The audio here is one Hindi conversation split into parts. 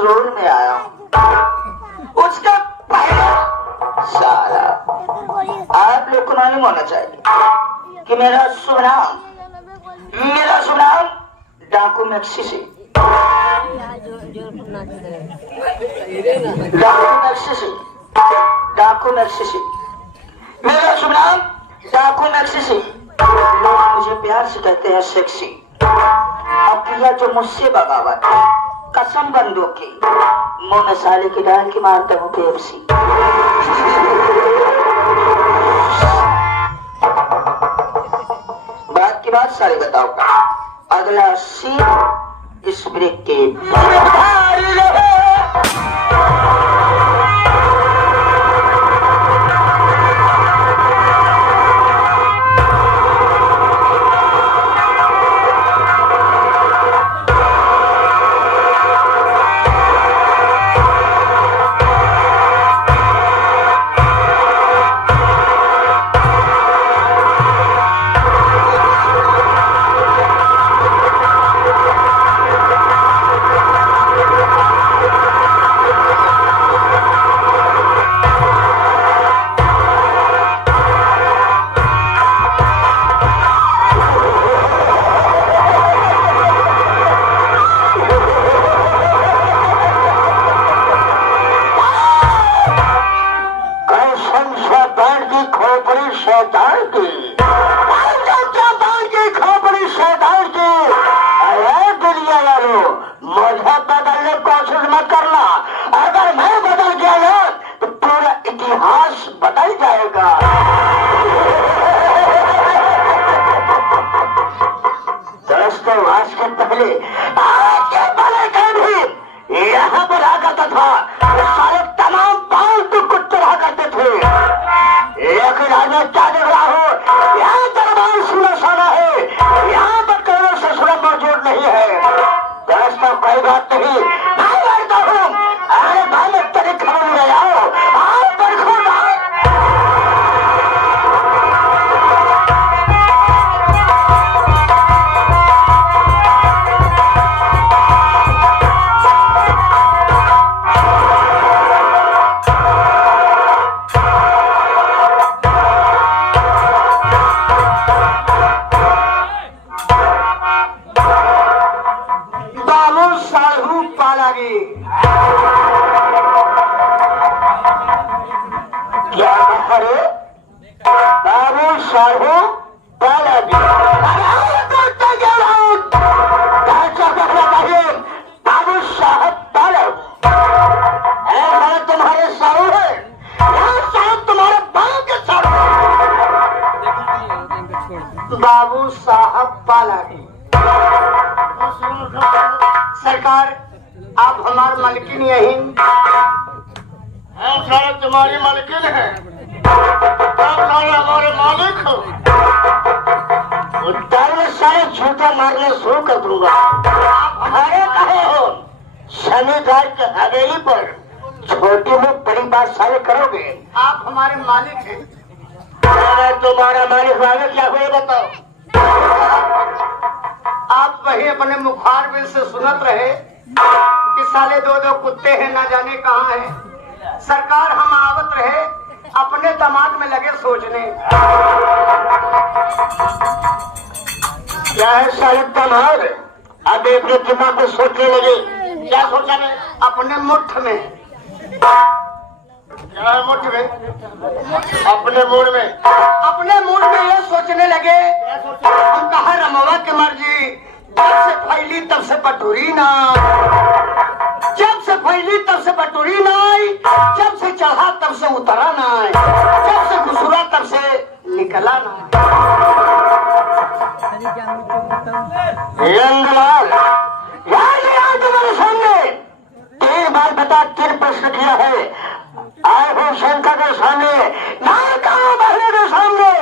रोड में आया हूँ। उसका पहला साला आप लोग को मालूम होना चाहिए कि मेरा शुभ नाम डाकू मैक्सिसी मेरा शुभ नाम डाकू मैक्सिसी। लोग मुझे प्यार से कहते हैं सेक्सी। अब किया जो मुझसे बगावत कसम बंदूक की मुंह में साले की डाल की मारता हूँ पेप्सी। बात की बात सारी बताऊंगा। अगला सीन इस ब्रेक के बदल जाएगा। दोस्तों आज के पहले आपके बड़े का भी यहाँ बुला करता था। सारे तमाम पालतू कुत्ते रहा करते थे। लेकिन आज मैं क्या देख रहा हूँ, यहाँ दरबार सुना साना है, यहाँ पर करोड़ों ससुरा मौजूद नहीं है। दोस्तों कोई बात नहीं, मैं बैठता हूँ। अरे भाई मैं तेरी खबर ले आओ, आप पर खुद क्या करे बाबू साहू बालाजी बाबू साहब बालाजी तुम्हारे साहू है, यहाँ साहब तुम्हारे बाल के साहू बाबू साहब बालाजी। सरकार आप हमारे मालिकिन यही सारा तुम्हारी मालिकिन है, हमारे मालिक हो। सारे झूठा मारने शुरू कर दूंगा। आप खड़े कहे हो शनिवार के हवेली पर छोटी में बड़ी बात सारे करोगे। आप हमारे मालिक हैं। तुम्हारा मालिक वाले क्या हुए बताओ। आप वही अपने मुखार बिल से सुनत रहे कि साले दो कुत्ते हैं, ना जाने कहाँ है। सरकार हम आवत रहे, अपने दिमाग में लगे सोचने क्या है सारे दिमाग। अब अपने दिमाग में सोचने लगे। क्या सोचा मैं अपने मुट्ठ में, क्या है मुट्ठ में, अपने मूड में ये सोचने लगे हम कहा रमवा की मर्जी। जब से फैली तब से बटोरी ना, जब से फैली तब से बटोरी ना आई, जब से चढ़ा तब से उतरा ना आई, जब से घुसरा तब से निकला ना। तुम्हारे सामने 3 बार बता 3 प्रश्न किया है। आए हो शंका के सामने, के सामने,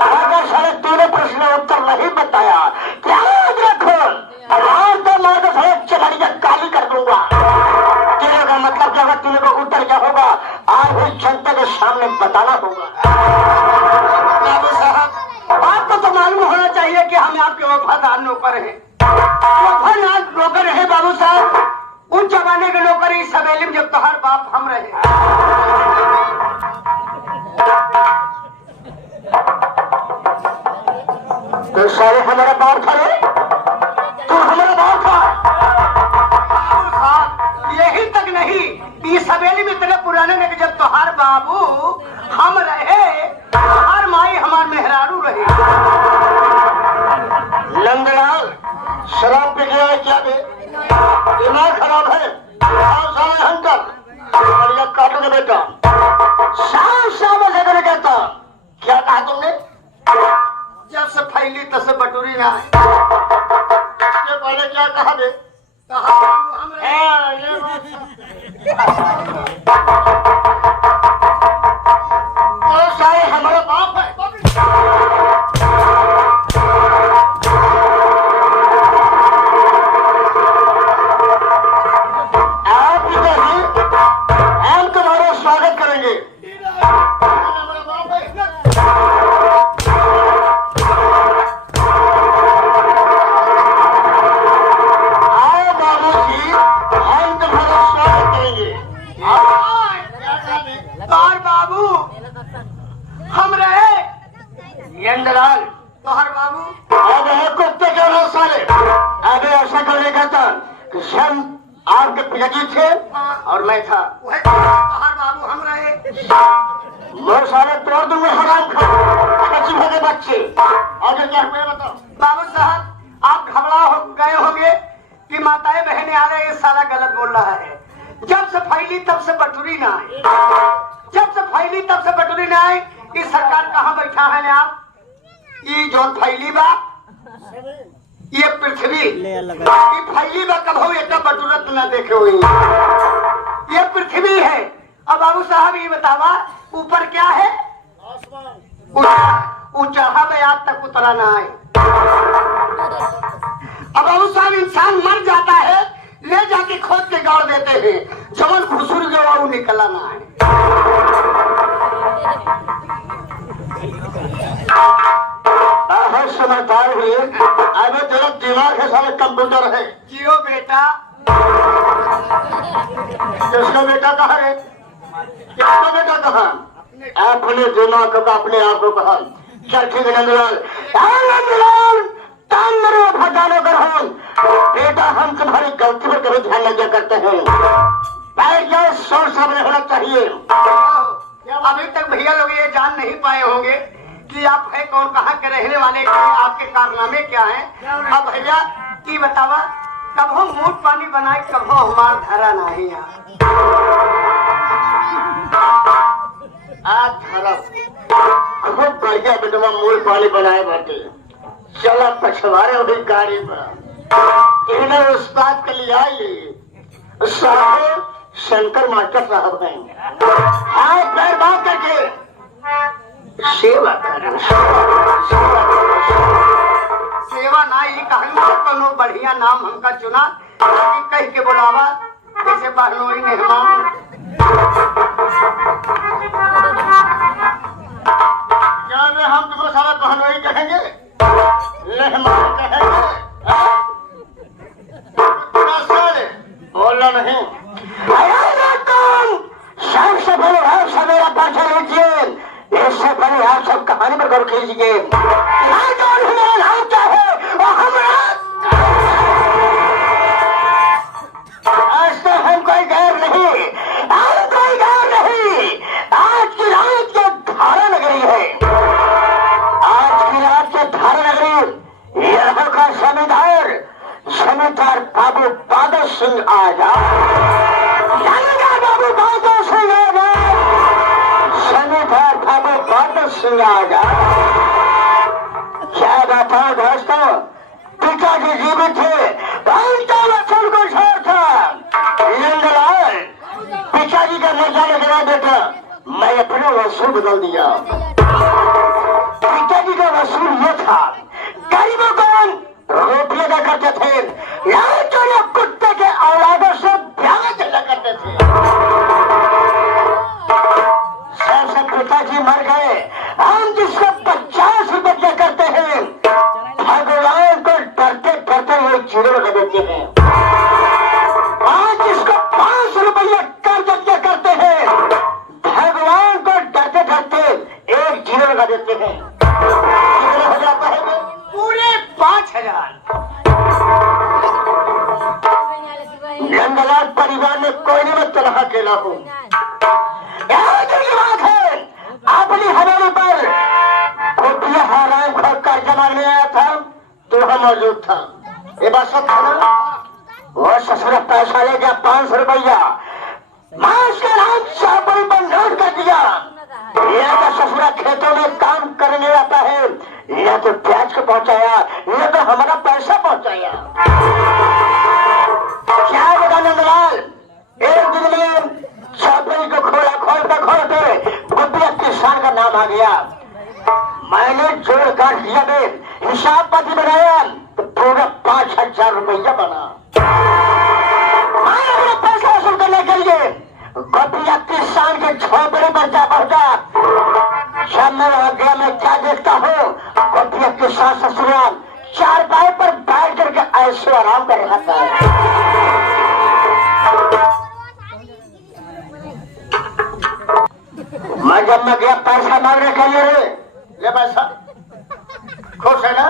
अगर सारे 3 प्रश्न उत्तर नहीं बताया क्या रखो चढ़िया काली कर दूंगा। तेरे का मतलब क्या होगा, तेरे को उत्तर क्या होगा, आज हुई जनता के सामने बताना होगा। बाबू साहब आपको तो मालूम होना चाहिए कि हम आपके वफादार नौकर हैं। वफादार नौकर है बाबू साहब। उस जमाने के नौकर तोहर बाप हम रहे। तो सारे हमारा बाप था रे, तू हमारा बाप था। यही तक नहीं, इस हवेली में तेरे पुराने में जब तोहार बाबू हम रहे, हर माई हमार मेहरारू रहे। नंदलाल शराब पी गया है क्या बे? दिमाग खराब है। आओ साले अंकल, बढ़िया काटोगे बेटा। शाम शाम लेकर कहता क्या कहा तुमने? जब से फैली तब से बटोरी ना है। इसके पहले क्या कहा बे? हम रहे। ये बात तो सारे हमारा बाप है। आप पिताजी, हम तुम्हारा स्वागत करेंगे। हमारा बाप है। आओ बाबूजी, हम तुम्हारा स्वागत करेंगे। तोहर बाबू हम रहे। नंदलाल तोहर बाबू अब है कुत्ते के लोग साले। अभी ऐसा करने का था कि हम आपके पिताजी थे और मैं था। वही तोहर बाबू हम रहे। मैं साले तोड़ दूंगा हराम खा बच्चे के बच्चे। आगे क्या हुआ बताओ। बाबू साहब आप घबरा हो गए होंगे कि माताएं बहनें आ रहे, ये साला गलत बोल रहा है। जब से फैली तब से बटुरी ना आई, जब से फैली तब से बटुरी ना आई। इस सरकार कहाँ बैठा है आप? ये जो फैली बा, ये पृथ्वी ये फैली बा, कभी एक बटुरत न देखे हुई। ये पृथ्वी है। अब बाबू साहब ये बतावा ऊपर क्या है? ऊंचा है, आज तक उतरा ना है। अब बाबू साहब इंसान मर जाता है, ले जाके खोद के गाड़ देते हैं, जमन खुसुर गया वो निकला ना है। समझदार हुए। अभी तेरा दिमाग है साले कंप्यूटर है। जियो बेटा। किसका बेटा कहा है? किसका बेटा कहा? अपने दिमाग का अपने आप को कहा। चल ठीक है नंदलाल, नंदलाल भटानो कर हम बेटा, हम तुम्हारी गलती पर कभी ध्यान नहीं दिया करते हैं। बैठ जाओ, शोर सामने होना चाहिए। अभी तक भैया लोग ये जान नहीं पाए होंगे कि आप है कौन, कहाँ के रहने वाले, आपके कारनामे क्या हैं। अब भैया की बतावा, कभो मूठ पानी बनाए, कभो हमार धरा नहीं है। आज धरा खूब बढ़िया बेटवा मूल पानी बनाए बाटे। चला पछवारे हुई गाड़ी पर इन्हें उस्ताद के लिए आई साहब शंकर मास्टर साहब हैं। हाथ पैर बांध करके सेवा करना। सेवा ना ये कहूँ बढ़िया नाम हमका चुना, कह के बुलावा जैसे बहनोई मेहमान। क्या हम तुमको सारा बहनोई कहेंगे, मेहमान कहेंगे? बोलना नहीं। सबसे पहले आप सवेरा पाछा लीजिए, इससे पहले आप सब कहानी पर गौर कीजिए। नाम क्या है? आज तो हम कोई गैर नहीं, हम कोई गैर नहीं। आज की रात के धारा नगरी है, आज की रात के धारा नगरी। यहाँ का जमींदार बाबू बादल सिंह आजा, बाबू बादल सिंह आजा, जमींदार बाबू बादल सिंह आजा। क्या बताओ दोस्तों, पिताजी जीवित थे, वसूल को छोड़ था। नंदलाल पिताजी का मर जाने के बाद बेटा मैं अपना वसूल बदल दिया। पिताजी का वसूल ये था, गरीबों को रुपये का करते थे, लालचोरी कुत्ते के औलादों से ब्याह चला करते थे। सबसे पिताजी मर गए, हम जिसको 50 रुपये करते हैं, भगवान को डरते डरते हुए 0 लगा देते हैं। आज जिसको 5 रुपये कर्ज कितने हो जाता है बे? पूरे 5000। नंदलाल परिवार में कोई नहीं, मैं तरह अकेला हूँ। बात है अपनी हवेली पर गोपिया हराम खोर कर्जा मांगने आया था, तो वहां मौजूद था। ये बात सब था ना? वो ससुर पैसा ले गया 500 रुपया, माँ उसके नाम 100 पर नोट कर दिया। यह तो ससुरा खेतों में काम करने आता है, यह तो प्याज को पहुंचाया, यह तो हमारा पैसा पहुंचाया। क्या बता नंदलाल, एक दिन में छापरी को खोला, खोलते गोपिया किसान का नाम आ गया। मैंने जोड़ काट दिया, हिसाब पाती बनाया तो पूरा 5000 रुपया बना। मैं अपना पैसा वसूल करने के लिए गोपिया किसान के झोपड़ी पर जा पहुंचा। जब मैं वहां गया, मैं क्या देखता हूँ, गोपिया किसान ससुराल चारपाई पर बैठ करके ऐसे आराम कर रहा था। जब मैं गया पैसा मांगने के लिए, ले पैसा, खुश है ना?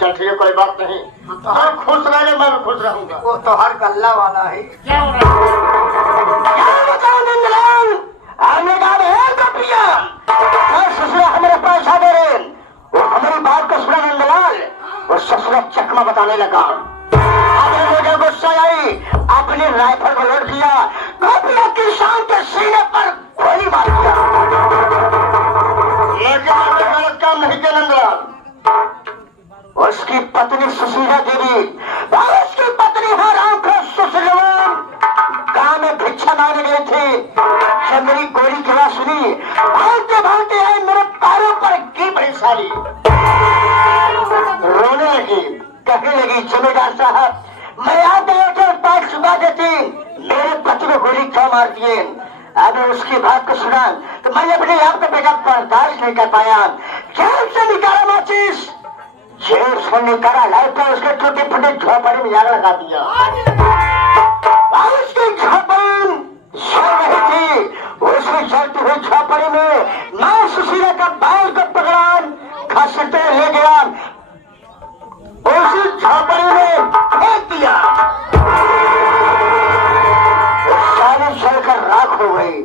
चल ठीक है, कोई बात नहीं, तो खुश रहने, मैं भी खुश रहूंगा। वो तो हर गल्ला वाला है। क्या बताओ नंदलाल, हमने कहा गोपिया ससुरा हमारे पैसा दे रहे, वो हमारी बात को सुना नंदलाल, वो ससुरा चकमा बताने लगा। मुझे गुस्सा आई, अपनी राइफल को लोड किया, गोपिया किसान के सीने पर गोली मार दिया। लेकिन मैंने गलत काम नहीं किया नंदलाल। उसकी पत्नी सुशीला देवी और उसकी पत्नी हराम को सुशीला गांव में भिक्षा मांगने गई थी। जब मेरी गोली की आवाज सुनी, भागते भागते आई, मेरे पैरों पर गिर पड़ी साली, रोने लगी, कहने लगी जमींदार साहब, मैं आते होकर बात छुपा देती, मेरे पति को गोली क्यों मार दिए? अब उसकी बात को सुना तो मैं अपने आप को बेटा बर्दाश्त नहीं कर पाया। जेल से निकाला माचिस, जेल से निकाला लाइटर, उसके छोटे छोटे झोपड़ी में आग लगा दिया। उसकी झोपड़ी सो रही थी, उसकी जलती हुई झोपड़ी में मैं सुशीला का बाल को पकड़ा, घसीटते ले गया, उसी झोपड़ी में फेंक दिया। सारी जलकर राख हो गई।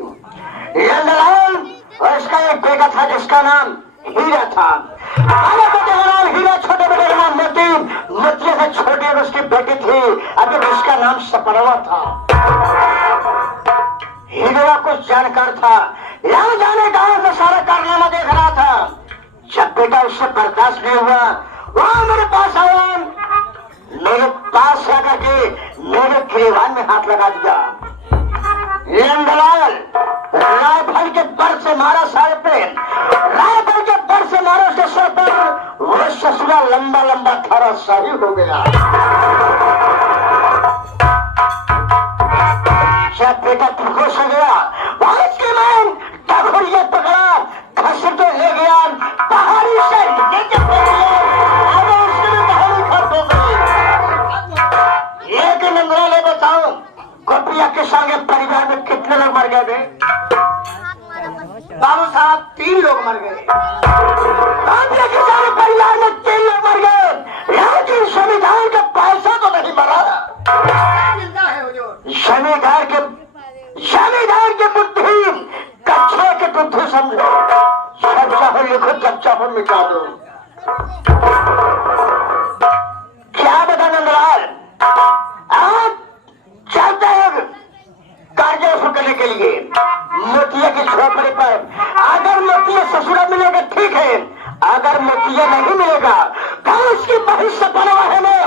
नंदलाल और उसका एक बेटा था जिसका नाम हीरा था। बड़े बेटे का नाम हीरा, छोटे बेटे का नाम मोती, मोती से छोटी उसकी बेटी थी, अभी उसका नाम सपरवा था। हीरा कुछ जानकार था, यहाँ जाने गांव में सारा कारनामा देख रहा था। जब बेटा उससे बर्दाश्त नहीं हुआ, वहां मेरे पास आया, मेरे पास आकर के मेरे गिरवान में हाथ लगा दिया। नंदलाल राइफल के बर से मारा सारे पे, राइफल के बर से मारा उसके सर पर, वो ससुरा लंबा लंबा थारा सही हो गया। जब बेटा बेहोश हो गया, उसकी मां टखोरिया पकड़ा, घसीटे ले गया, पहाड़ी से नीचे फेंक दिया। अब उसने भी पहाड़ी खत्म हो गई। लेकिन नंदलाल बताओ, गोपिया के संगे परिवार में कितने लोग मर गए थे? बाबू साहब 3 लोग मर गए। गोपिया के संगे परिवार में 3 लोग मर गए, लेकिन संविधान का पैसा तो नहीं मरा। जिंदा है हुजूर। संविधान के बुद्धि कच्चे के बुद्धि समझो, सब चाहो लिखो, जब चाहो मिटा दो। क्या बता नंदलाल, आप चलते हैं कार्य शुरू करने के लिए मोतिया की झोपड़ी पर। अगर मोतिया ससुरा मिलेगा ठीक है, अगर मोतिया नहीं मिलेगा तो उसकी भविष्य बना है ना,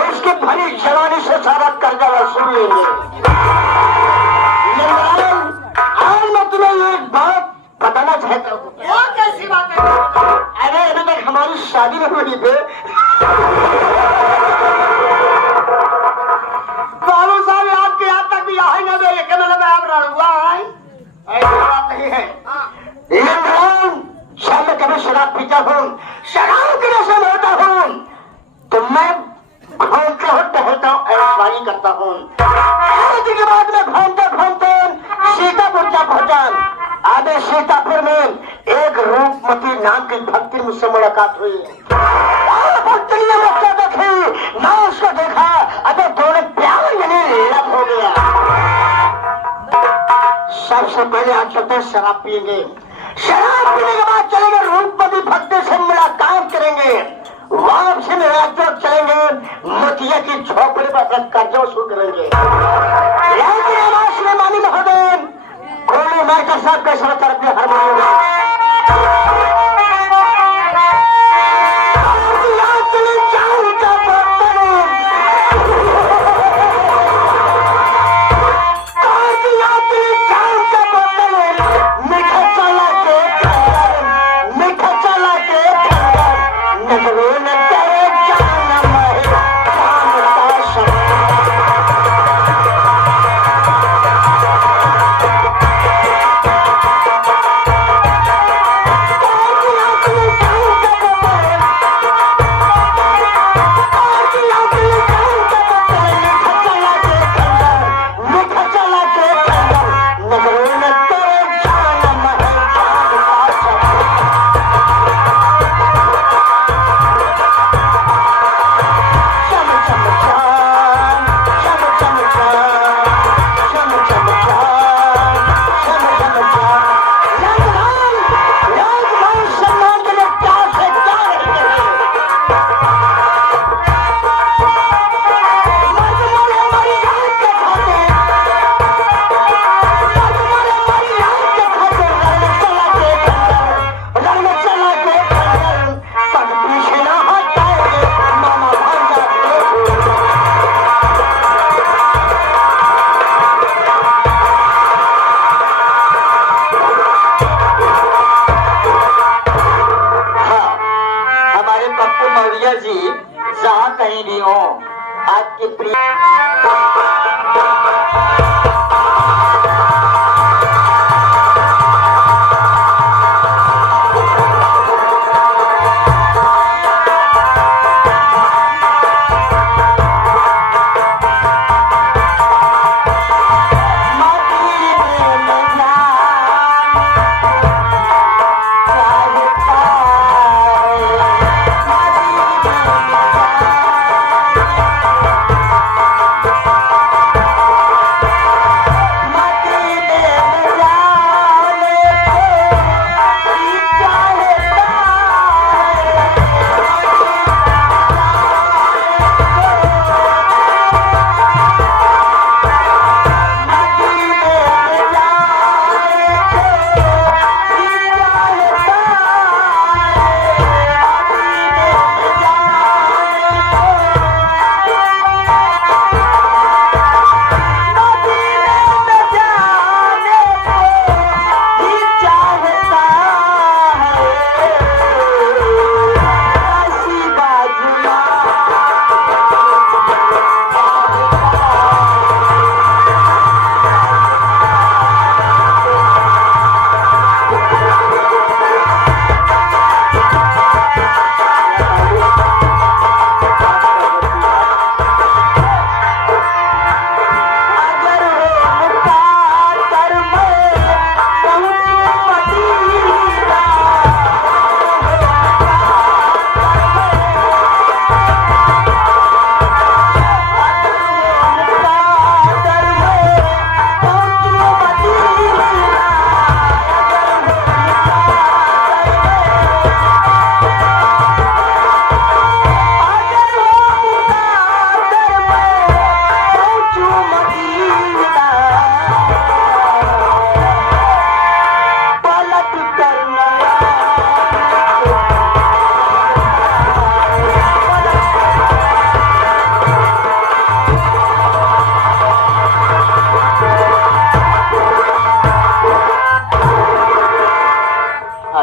उसकी भरी जवानी से सारा कर्जा वसूल लेंगे। आज मैं तुम्हें एक बात बताना चाहता हूँ। वो कैसी बात है? अरे अभी तक हमारी शादी नहीं हुई थी। बाबू साहब आपके यहाँ तक भी यहाँ न दे, क्या मतलब आप रड़ुआ है? ऐसी बात नहीं है। जब मैं कभी शराब पीता हूँ, शराब की नशे में होता हूँ, तो मैं घूमता हूँ, टहलता हूँ, ऐशवाही करता हूँ। के बाद में घूमते घूमते सीतापुर जा पहुंचा। आधे सीतापुर में एक रूपमती नाम की भक्ति मुझसे मुलाकात हुई। भक्ति ने मुझसे देखी, मैं उसको देखा, अबे दोनों प्यार यानी लब हो गया। सबसे पहले आज चलते हैं शराब पियेंगे, शराब पीने के बाद चलेंगे रूपमती भक्ति से मुलाकात करेंगे, वापसी में राजयोग चलेंगे, मोतिया की झोपड़ी पर अपना कर्जा वसूल करेंगे। मानी महोदय कोली माइकल साहब कैसे तरफ में हारमोनियम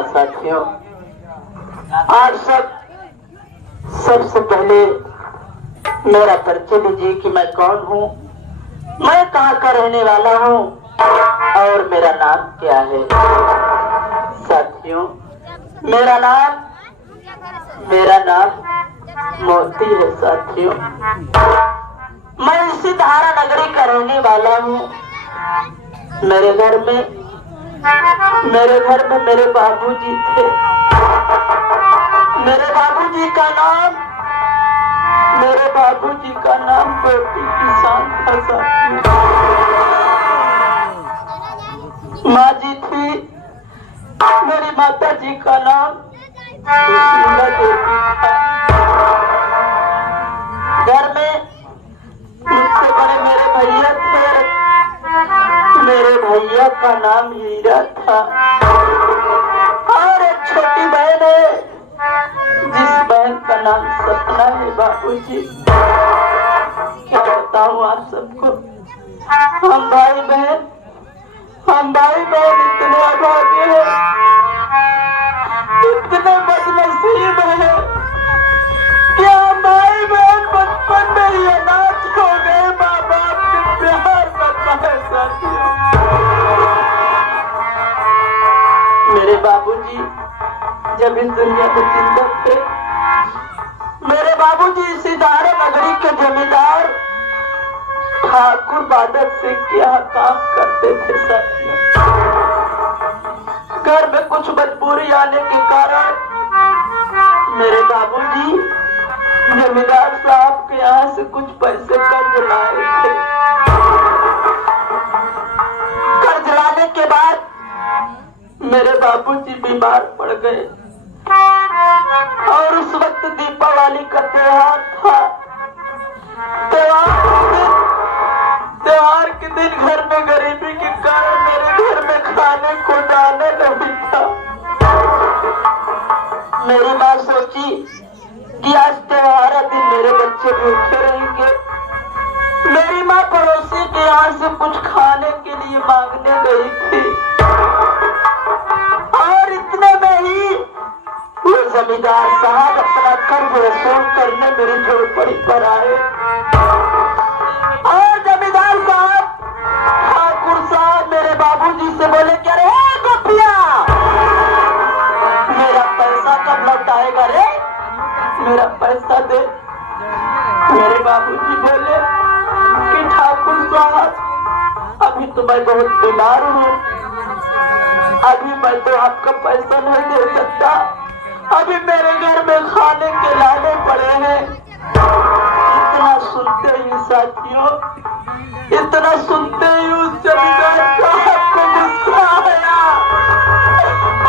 साथियों, आज सबसे पहले मेरा परिचय लीजिए कि मैं कौन हूँ, मैं कहाँ का रहने वाला हूँ और मेरा नाम क्या है। साथियों, मेरा नाम मोती है। साथियों, मैं इसी धारा नगरी का रहने वाला हूँ। मेरे घर में मेरे घर में मेरे बाबूजी थे। मेरे बाबूजी का नाम रोटी किसान था। माँ जी थी, मेरी माता जी का नाम शीला देवी था। घर में मुझसे बड़े मेरे भैया थे, मेरे भैया का नाम हीरा था। और एक छोटी बहन है, जिस बहन का नाम सपना है। बाबूजी क्या बताऊं आप सबको, हम भाई बहन इतने अभागे हैं, इतने बदनसीब हैं कि हम भाई बहन बचपन में ही अनाथ हो गए। माँ बाप के प्यार का है साथियों। मेरे बाबूजी जब इस दुनिया में जिंदा थे, मेरे बाबूजी इसी धारा नगरी के जमींदार ठाकुर बादल सिंह के यहाँ काम करते थे साथियों। घर में कुछ मजबूरी आने के कारण मेरे बाबूजी जमींदार साहब के यहाँ से कुछ पैसे कर्ज लाए थे। कर्ज लाने के बाद मेरे बाबूजी बीमार पड़ गए और उस वक्त दीपावली का त्योहार था। त्योहार के दिन घर में गरीबी के कारण मेरे घर में खाने को दाना नहीं था। मेरी माँ सोची कि आज त्योहार दिन मेरे बच्चे भूखे रहेंगे। मेरी माँ पड़ोसी के यहाँ से कुछ खाने के लिए मांगने गई थी और इतने में ही वो जमींदार साहब अपना कर्ज वसूल करने मेरी झोपड़ी पर आए। और जमींदार साहब ठाकुर साहब मेरे बाबूजी से बोले, क्या रे गोपिया, मेरा पैसा कब लौट आएगा रे, मेरा पैसा दे। मेरे बाबूजी बोले कि ठाकुर साहब अभी तो मैं बहुत बीमार हूँ, अभी मैं तो आपका पैसा नहीं दे सकता, अभी मेरे घर में खाने के लाने पड़े हैं। इतना सुनते ही साथियों, इतना सुनते ही उस जमींदार साहब को गुस्सा आया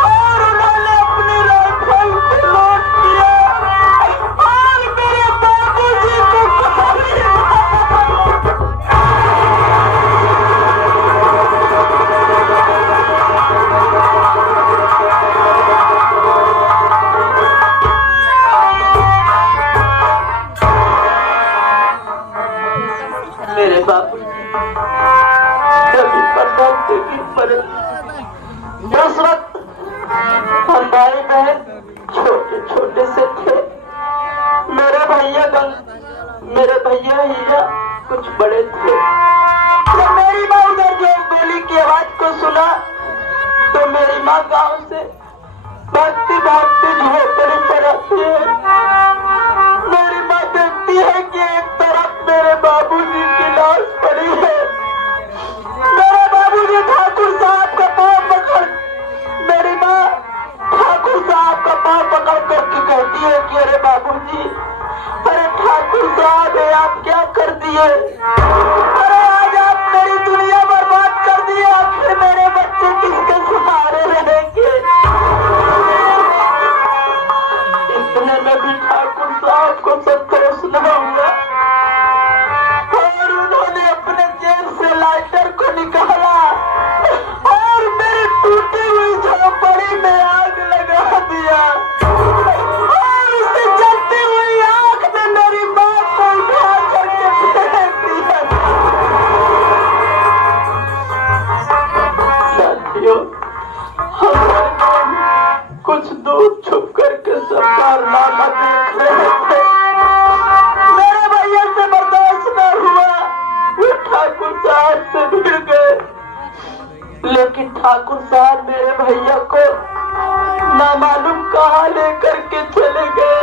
और उन्होंने अपनी राइफल से लोड किया और मेरे बाबूजी को गोली मेरे बाबूजी उस वक्त हम भाई बहन छोटे छोटे से थे। मेरे भैया हीरा कुछ बड़े थे। जब मेरी माँ उधर जो गोली की आवाज को सुना तो मेरी माँ गांव से भागती भागती झोपड़ी पर आती है। मेरी माँ देखती है कि एक तरफ मेरे बाबूजी की लाश पड़ी है। मेरे बाबूजी ठाकुर साहब का पांव पकड़, मेरी माँ ठाकुर साहब का पांव पकड़ करके कहती है कि अरे बाबूजी, अरे ठाकुर साहब आप क्या कर दिए, अरे आज आप मेरी दुनिया बर्बाद कर दिए, आखिर मेरे बच्चे किसके सहारे रहेंगे। इतने में भी ठाकुर साहब को संतोष न हुआ और उन्होंने अपने जेब से लाइटर को निकाला और मेरी टूटी हुई झोपड़ी में आग लगा दिया और उसे जलती हुई आग में मेरी माँ को उठा करके फेंक दिया। साथियों, हम कुछ दूर छुप करके सब कारनामा देख रहे थे। मेरे भैया से बर्दाश्त न हुआ, वो ठाकुर साहब से भिड़ गए, लेकिन ठाकुर साहब मेरे भैया को ना मालूम कहाँ लेकर के चले गए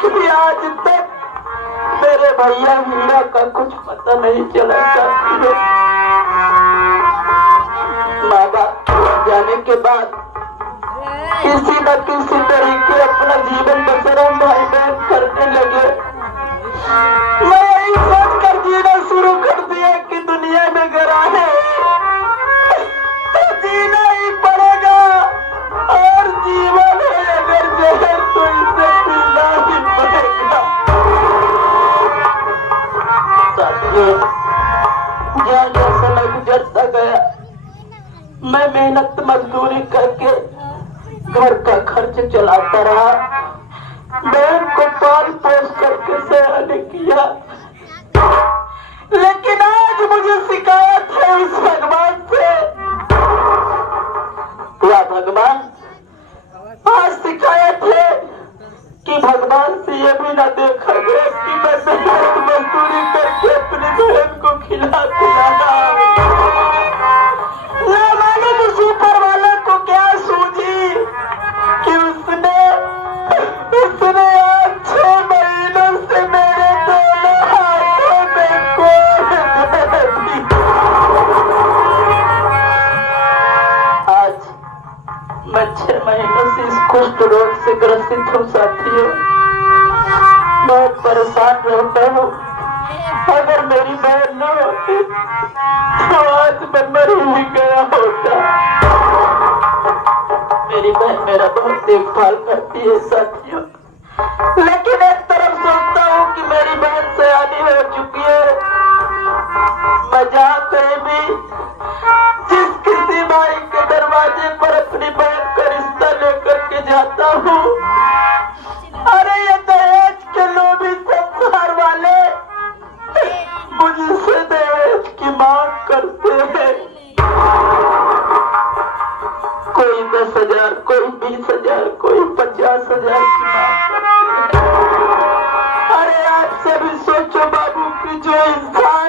कि आज तक मेरे भैया हीरा का कुछ पता नहीं चला। माँ बाप मैं मेहनत मजदूरी करके घर का खर्च चलाता रहा, बहन को पाल पोस करके सयाने किया। लेकिन आज मुझे शिकायत है उस भगवान से। या भगवान, आज शिकायत है कि भगवान से ये भी न देखा गया कि मैं मेहनत मजदूरी करके अपनी बहन को खिला पिलाना। न मालूम उस ऊपर वाले को क्या सूझी कि उसने आज 6 महीनों से मेरे दोनों हाथों में गोद दे दी। आज मैं 6 महीनों से इस कुष्ठ रोग से ग्रसित हूँ साथियों। बहुत परेशान रहता हूँ। अगर मेरी बहन न होती तो आज मैं मर ही गया होता। मेरी बहन मेरा बहुत देखभाल करती है साथियों, लेकिन एक तरफ सोचता हूँ कि मेरी बहन सयानी हो चुकी है। मैं जहाँ कहीं भी जिस किसी भाई के दरवाजे पर अपनी बहन का रिश्ता लेकर के जाता हूँ, अरे ये दहेज के लोभी संसार वाले मुझसे दहेज की मांग करते हैं। कोई 10,000, कोई 20,000, कोई 50,000 की मांग करते हैं। अरे आप सभी सोचो बाबू की जो इंसान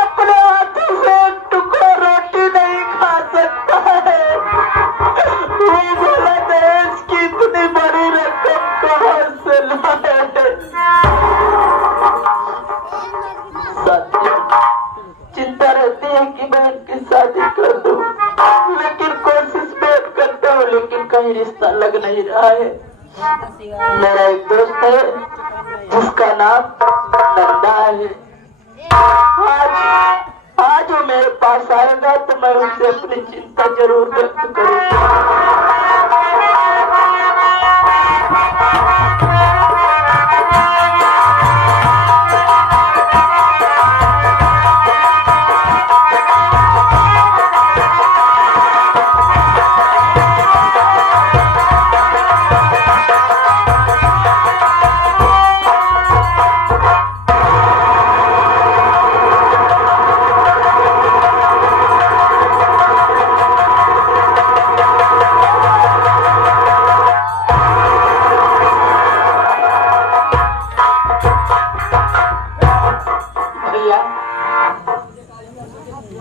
अपने हाथों से एक टुकड़ा रोटी नहीं खा सकता है, वो बोला दहेज की इतनी बड़ी रकम कहाँ से लाए। साथियों, चिंता रहती है कि बहन की शादी कर दूं, लेकिन कोशिश बेट करता हूँ, लेकिन कहीं रिश्ता लग नहीं रहा है। मेरा एक दोस्त है जिसका नाम नंदा है। आज वो मेरे पास आएगा तो मैं उससे अपनी चिंता जरूर व्यक्त करूंगा।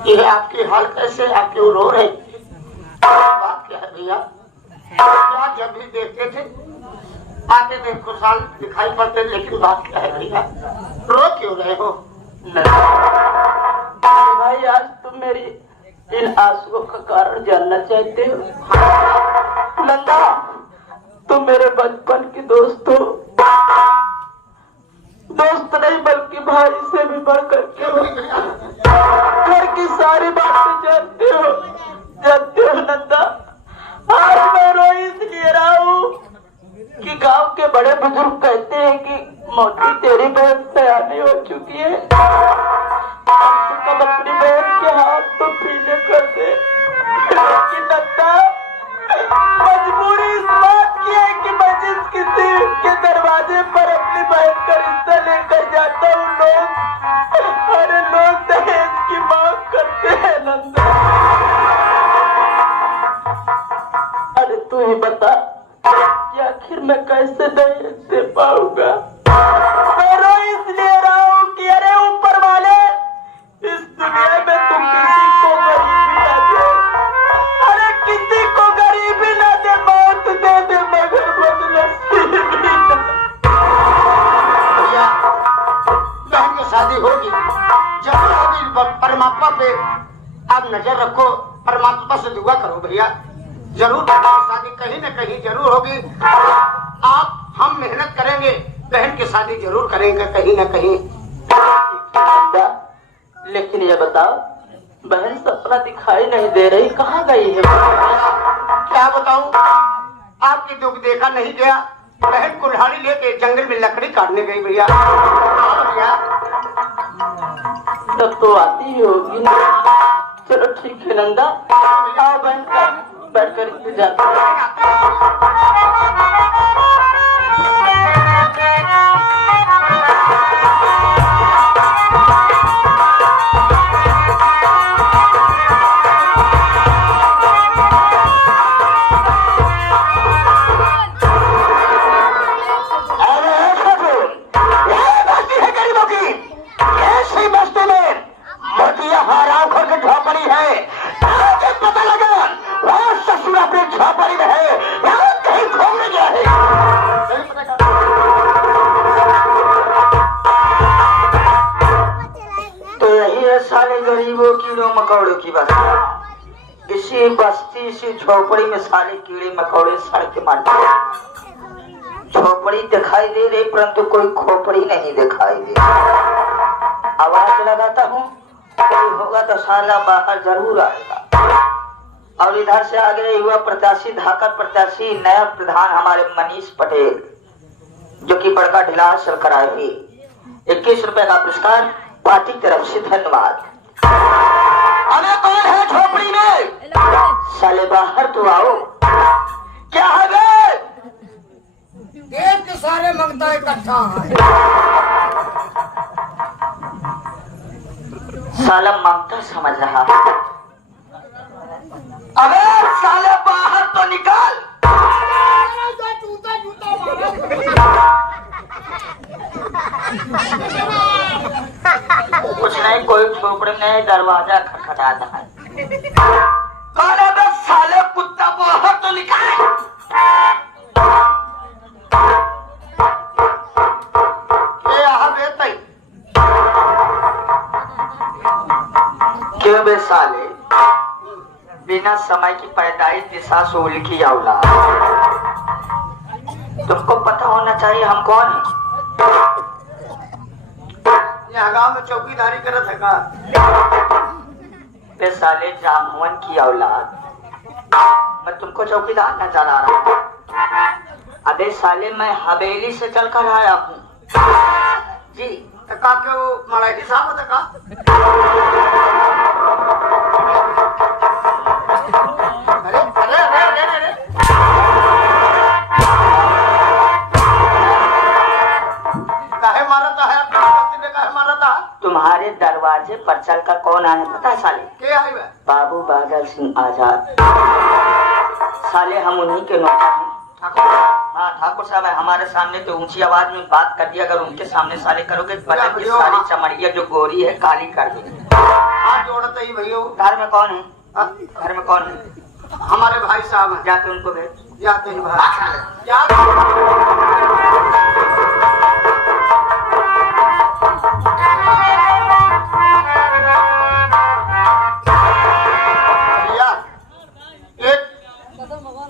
ये आपकी हाल कैसे, आप क्यों रो रहे? बात क्या है भैया? क्या जब भी देखते थे आते थे खुशहाल दिखाई पड़ते, लेकिन बात क्या है भैया? रो क्यों रहे हो? भाई, आज तुम मेरी इन आंसुओं का कारण जानना चाहते हो? नंदा, तुम मेरे बचपन की दोस्त हो। दोस्त नहीं बल्कि भाई से भी बढ़ करके हो। घर की सारी बातें जानते हो नंदा। आज मैं रो इसलिए रहा हूँ कि गांव के बड़े बुजुर्ग कहते हैं कि मोटी तेरी बहन सयानी हो चुकी है, कब अपनी बहन के हाथ तो पीले कर दे। लेकिन नंदा, मजबूरी इस बात की है कि मैं जिस किसी के दरवाजे पर अपनी बहन का रिश्ता लेकर जाता हूँ, लोग दहेज की मांग करते हैं। नंदा, अरे तू ही बता कि आखिर मैं कैसे दहेज दे पाऊंगा? मैं रो इसलिए रहा हूँ कि अरे ऊपर वाले, इस दुनिया में तुम किसी को गरीबी ना दे, अरे किसी को गरीबी ना दे, मौत दे दे, मगर बदनसीबी ना। भैया, बहन की शादी होगी, जरूर होगी। परमात्मा पे आप नजर रखो, परमात्मा से दुआ करो भैया, जरूर शादी कहीं न कहीं जरूर होगी। हम मेहनत करेंगे, बहन की शादी जरूर करेंगे कहीं न कहीं। लेकिन ये बताओ, बहन सपना दिखाई नहीं दे रही, कहाँ गई है? क्या बताऊं, आपकी दुख देखा नहीं गया। बहन कुल्हाड़ी लेके जंगल में लकड़ी काटने गई भैया। तब तो आती ही होगी ना। चलो ठीक है नंदा, आओ बैठकर इंतजार गरीबों कीड़ों मकोड़ों की बस्ती। इसी बस्ती इसी झोपड़ी में सारे कीड़े मकोड़े सड़ के मरते। झोपड़ी दिखाई दे रही परंतु कोई खोपड़ी नहीं दिखाई दे। आवाज लगाता हूँ, कोई होगा तो साला बाहर जरूर आएगा। और इधर से आगे युवा प्रत्याशी धाकर प्रत्याशी नया प्रधान हमारे मनीष पटेल, जो कि बड़का ढिला हासिल कराए हुए 21 रुपए का पुरस्कार पार्टी की तरफ से। धन्यवाद। अरे कौन है झोपड़ी में? साले बाहर तो आओ। क्या है बे? देश के सारे मंगता इकट्ठा है। साला मांगता समझ रहा है। अबे साले बाहर तो निकाल। कुछ नहीं, कोई झोपड़ी में दरवाजा खटखटाता है। कौन है बे साले? कुत्ता बाहर तो निकाल। ये यहाँ बेतई क्यों बे साले? बिना समय की पैदाइश दिशा से उल्की औलाद। तुमको पता होना चाहिए हम कौन है। यहाँ गांव में चौकीदारी करत है का? बे साले जामवन की औलाद, मैं तुमको चौकीदार न चला रहा हूँ। अबे साले मैं हवेली से चल कर आया हूँ जी। का के वो मराठी साहब होता का? अरे अरे अरे अरे अरे काहे मारा था? काहे मारा था? तुम्हारे दरवाजे पर चलकर कौन आया पता है साले? के आई बे? बाबू बादल सिंह आजाद। साले हम उन्हीं के नौकर हैं। हाँ ठाकुर साहब है हमारे सामने तो ऊंची आवाज में बात कर दिया, अगर उनके सामने साले करोगे बटन की सारी चमड़िया जो गोरी है काली कर देगी। हाथ जोड़ते ही भैया। घर में कौन है? घर में कौन है? हमारे भाई साहब हैं। जाके उनको भेज। जाते ही भाई जाते।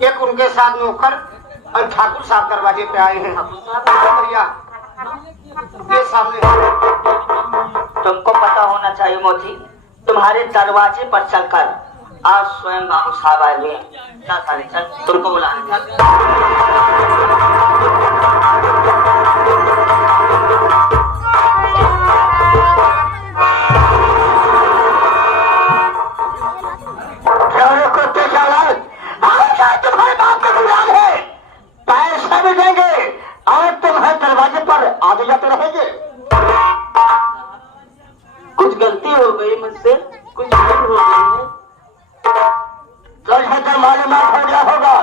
एक उनके साथ नौकर और ठाकुर साहब दरवाजे पे आए हैं। भैया ये सामने। तुमको पता होना चाहिए मोती, तुम्हारे दरवाजे पर चलकर आज स्वयं बाबू साहब आए हुए हैं। चल साले चल, तुमको बुलाने तुम्हारे बाप का गुलाम है, पैसा भी देंगे और तुम्हारे दरवाजे पर आगे जाते रहेंगे। कुछ गलती हो गई मुझसे, कुछ भूल हो गई है। तो मालूमात हो गया होगा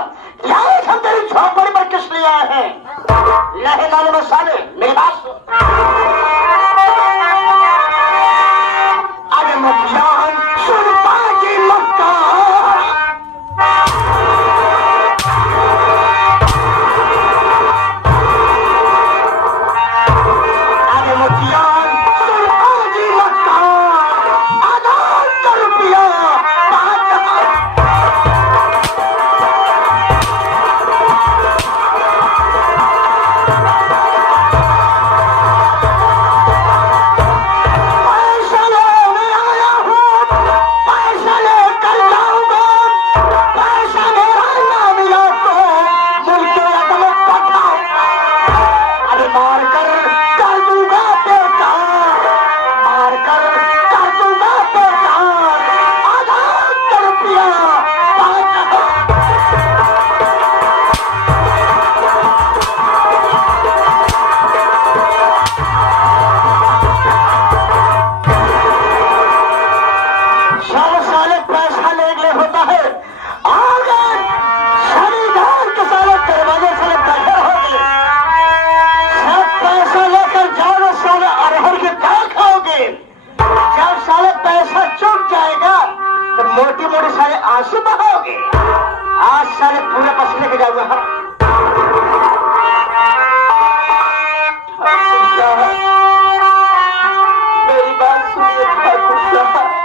यहाँ हम तेरी झोपड़ी पर किस लिए आए हैं। नहीं मालूम साले, मेरी बात सुन। अरे मुखियान सुन पाजी मक्का। मोटे मोटे सारे आंसू बहाओगे। आज सारे पूरे पसीने के जाऊंगा हम। मेरी बात सुनिए ठाकुर साहब।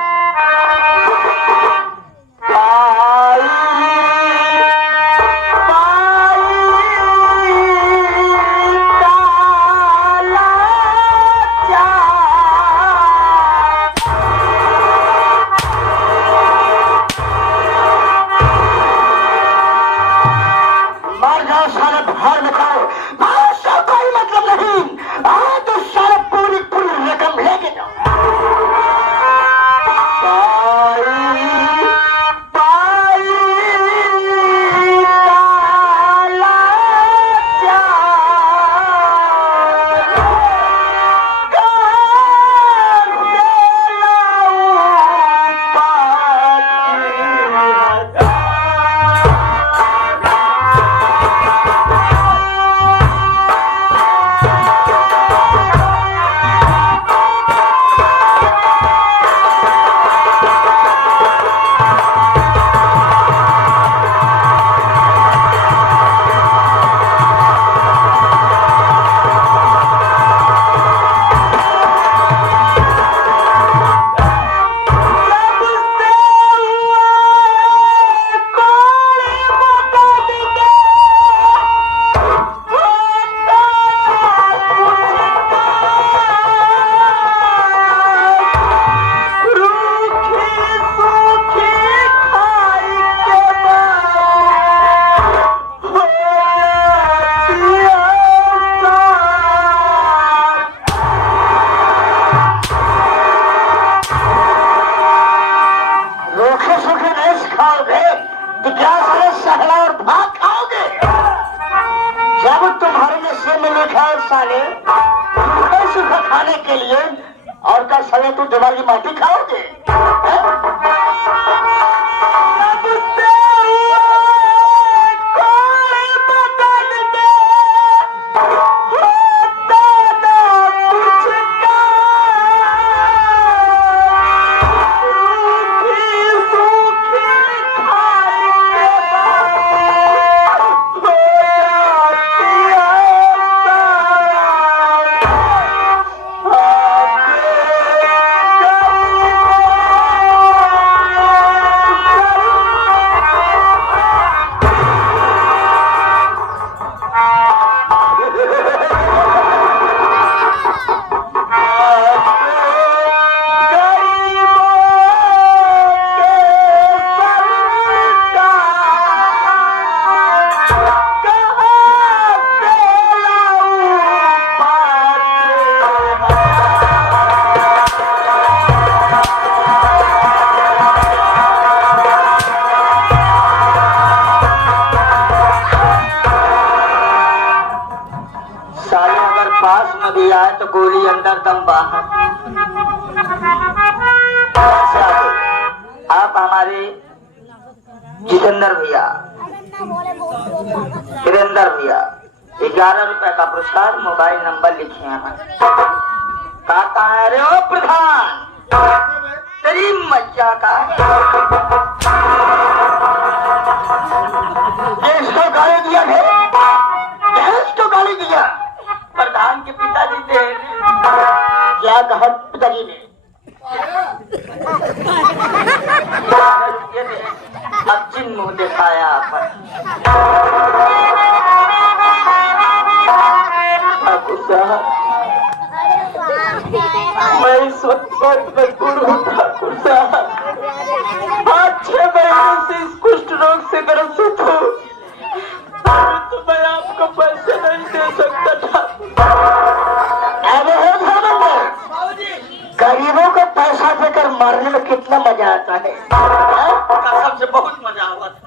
खाने के लिए और का समय तू दीवार की माटी खाओगे? तो गोली अंदर दम बाहर। आप हमारे जितेंद्र भैया, वीरेंद्र भैया 11 रुपए का पुरस्कार, मोबाइल नंबर लिखे हैं। कहा है रे ओ प्रधान, तेरी मज्जा का इसको गाली दिया है, इसको गाली दिया प्रधान के पिताजी थे। क्या कहा पिताजी ने? अब जिन मुंह दिखाया पर मैं इस वक्त में गुरु ठाकुर साहब 5-6 महीने से इस कुष्ठ रोग से ग्रसित हूँ। तो मैं आपको पैसे नहीं दे सकता था। गरीबों को पैसा देकर मारने में कितना मजा आता है। कसम से बहुत मजा आवा था।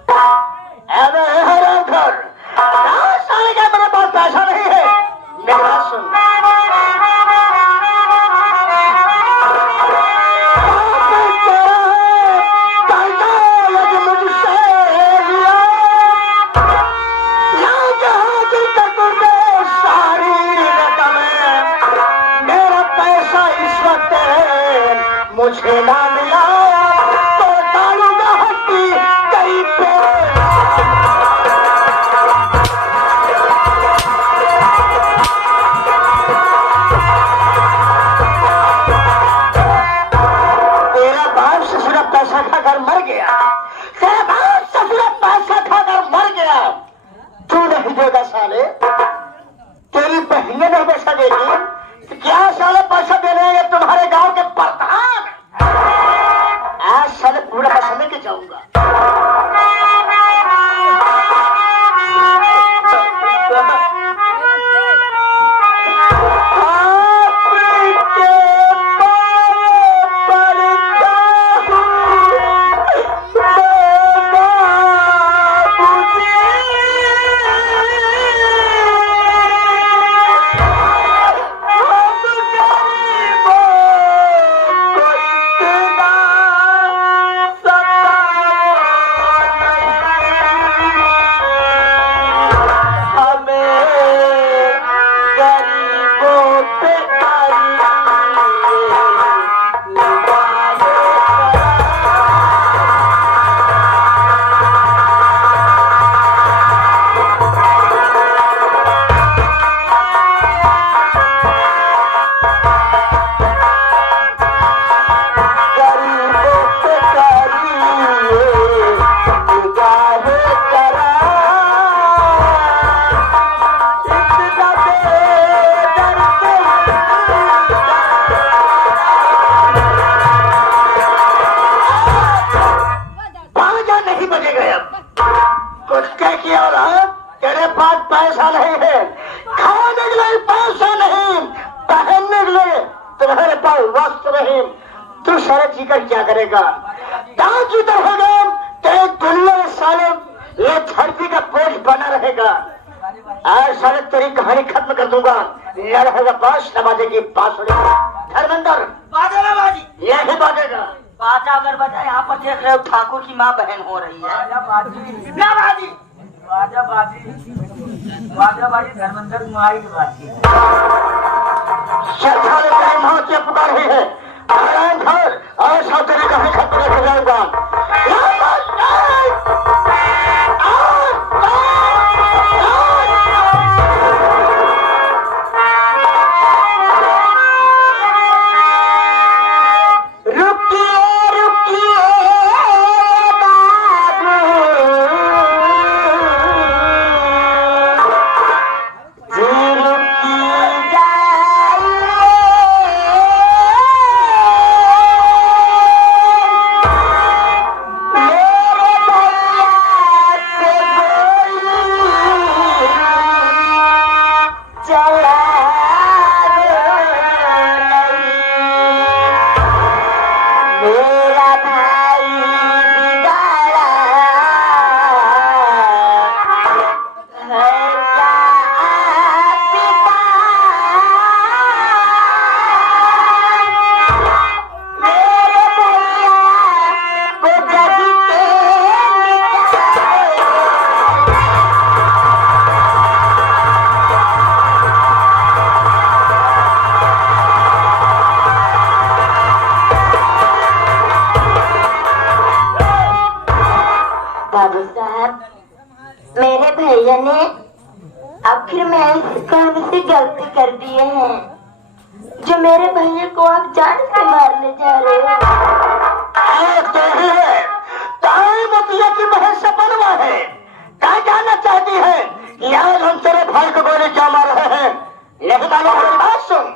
मेरे पास पैसा नहीं है, मेरा सुन। मुझे ना मिला तो डालूंगा तेरे पास पैसा नहीं है, खाने के लिए पैसा नहीं, पहनने के लिए तुम्हारे पास वस्त्र नहीं, तू सारे जीकर क्या करेगा? ताकि तो होगा तेरे दुनिया में साले ये धरती का बोझ बना रहेगा। आज सारे तेरी कहानी खत्म कर दूंगा। यह रहेगा बांस न बाजेगी बांसुरी। धर्मेंद्र बाजे ना बाजी, यही बाजेगा। बाजा अगर बजा, यहाँ पर देख रहे हो ठाकुर की माँ बहन हो रही है। ना बाजी, बाजा बाजी धर्मेंद्र माई की बाजी। सरकार तेरी माँ से पुकार रही है, आराम कर और सब तेरी कहानी खत्म कर जाऊंगा। बाबू साहब, मेरे भैया ने आखिर में ऐसी कौन सी गलती कर दिए हैं जो मेरे भैया को आप जान से मारने जा रहे हो? मोतिया की बहन से बनवा है, क्या जानना चाहती है कि आज हम तेरे भाई को गोली क्या मार रहे हैं? यही मालूम मेरी बात सुन।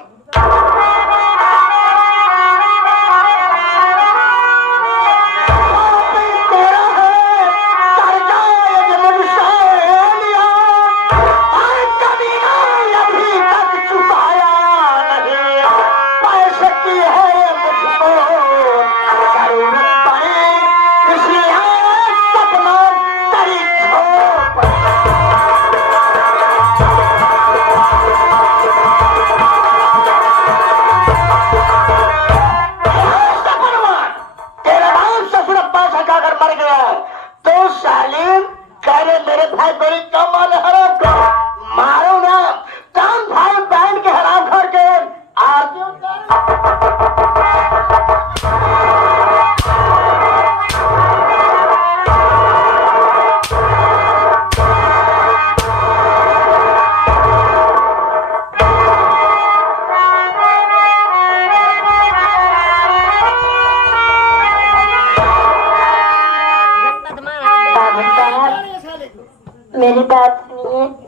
मेरी बात सुनिए।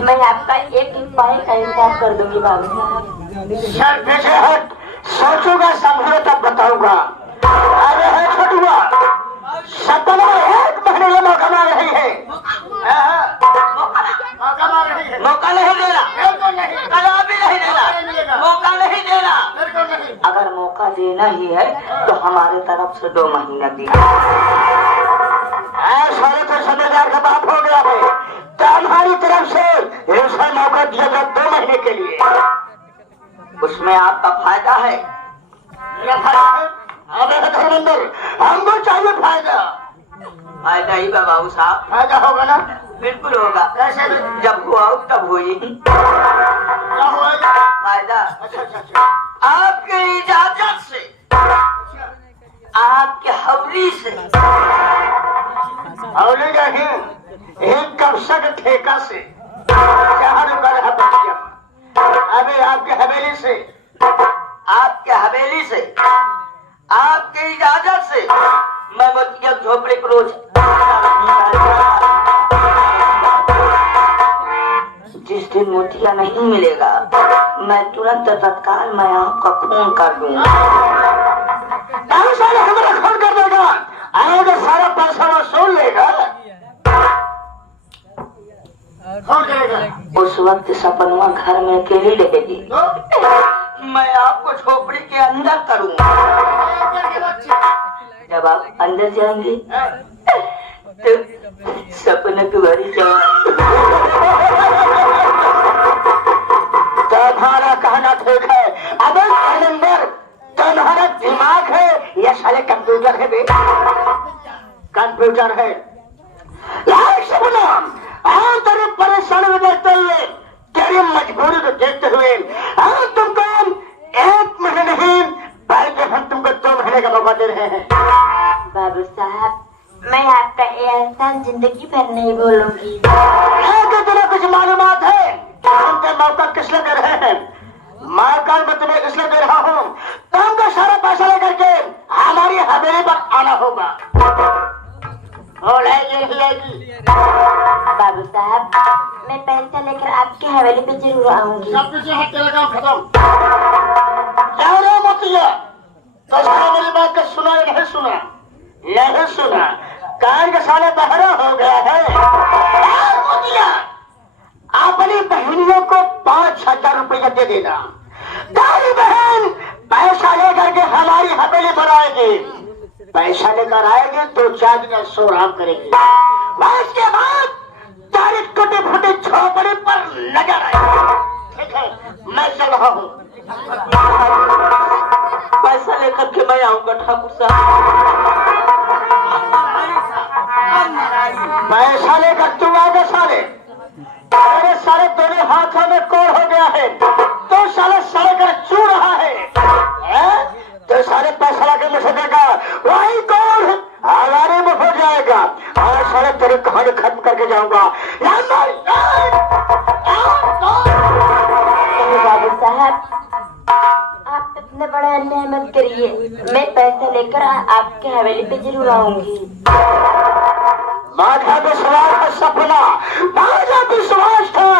मैं आपका एक उपाय का इंतजार कर दूंगी बाबू साहब। सर पीछे हट, सोचो अगर मौका देना ही है तो हमारे तरफ से 2 महीना दिया। सारे तो समझदार का बाप हो गया है तो हमारी तरफ से ऐसा मौका दिया गया 2 महीने के लिए। उसमें आपका फायदा है। मेरा फायदा है? अबे धर्मेंद्र, हमको चाहिए फायदा। फायदा ही बा बाबू साहब। फायदा होगा ना? बिल्कुल होगा। कैसे? जब हुआ हो तब हुई। क्या होगा? फायदा अच्छा अच्छा अच्छा। आपके इजाजत से, आपके हवली से। हवली नहीं, एक कब्जा के ठेका से 4 रुपये है बचिया। अबे आपके हवेली से, आपके हवेली से, आपके इजाजत से मैं बतिया झोपड़ी को रोज जिस दिन मोतिया नहीं मिलेगा मैं तुरंत तत्काल मैं आपका खून कर दूंगा। सारे हमारा खून कर देगा, आएगा सारा पैसा वसूल लेगा। कौन करेगा? उस वक्त सपनवा घर में अकेली रहेगी। मैं आपको झोपड़ी के अंदर करूंगा। जब आप अंदर जाएंगे तो सपने की बड़ी तुम्हारा कहना ठीक है। अबे धर्मेंद्र, तुम्हारा दिमाग है या साले कंप्यूटर है? बे कंप्यूटर है। सुनो, हम तेरी परेशानी में देखते हुए, तेरी मजबूरी को देखते हुए हम तुमको 1 महीने नहीं बल्कि हम तुमको 2 महीने का मौका दे रहे हैं। बाबू साहब, मैं आपका एहसान जिंदगी भर नहीं भूलूंगी। तुम्हें कुछ मालूमात है तुमको मौका किस लिए दे रहे हैं? मौका मैं तुम्हें इसलिए दे रहा हूँ, तुमको सारा पैसा लेकर के हमारी हवेली पर आना होगा। बाबू साहब, मैं पैसा लेकर आपके हवेली पे जरूर आऊंगी। सब कुछ काम खत्म। क्या रे मोतिया, तो मेरी बात का सुना या नहीं सुना? नहीं सुना। कान के साले बहरा हो गया है। मोतिया, अपनी बहनियों को 5,000 रुपया दे देना। दादी बहन पैसा लेकर के हमारी हवेली पर आएगी। पैसा लेकर आएगी तो 4 दिन सो आराम करेगी। उसके बाद तारीख टूटे फूटे झोपड़ी पर नजर आएगी। ठीक है, मैं चल रहा हूँ। पैसा लेकर के मैं आऊंगा ठाकुर साहब। पैसा लेकर तू आगे साले। मेरे सारे दोनों हाथों में कोड़ हो गया है तो साले साले कर चू रहा है। तो सारे पैसा लाके मुझे देगा, वही कोड़ हमारे में हो जाएगा और सारे तेरी कहानी खत्म करके जाऊंगा। बाबू साहब, आप इतने बड़ा अन्याय मत करिए। मैं पैसा लेकर आपके हवेली पे जरूर आऊंगी। माझा विश्वास है सपना, माझा विश्वास था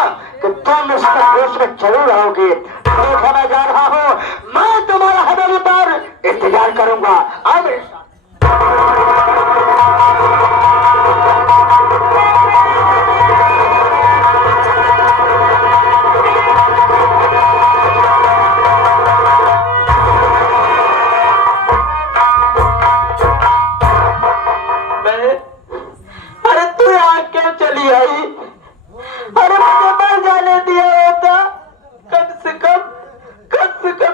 कि तुम इसका दोष में जरूर आओगे। देखा मैं जा रहा हूँ, मैं तुम्हारा हवेली पर इंतजार करूंगा। अरे तू यहाँ क्यों चली आई? अरे मुझे मर जाने दिया होता। कम से कम